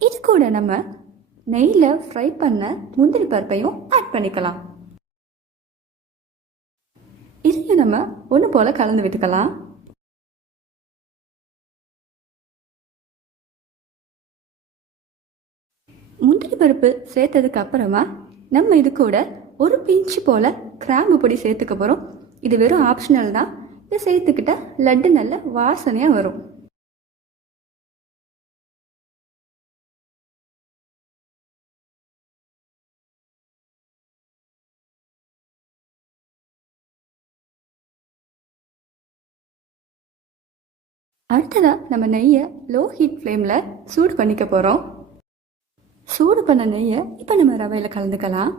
இது கூட நம்ம நெய்யில் ஃப்ரை பண்ண முந்திரி பருப்பையும் ஆட் பண்ணிக்கலாம். இதையும் நம்ம ஒன்று போல் கலந்து விட்டுக்கலாம். முந்திரி பருப்பு சேர்த்ததுக்கு அப்புறமா நம்ம இது கூட ஒரு பிஞ்சு போல் கிராம்பு பொடி சேர்த்துக்க போகிறோம். இது வெறும் ஆப்ஷனல் தான். இதை சேர்த்துக்கிட்ட லட்டு நல்ல வாசனையாக வரும். அடுத்ததாக நம்ம நெய்யை லோ ஹீட் ஃப்ளேமில் சூடு பண்ணிக்க போகிறோம். சூடு பண்ண நெய்யை இப்போ நம்ம ரவையில் கலந்துக்கலாம்.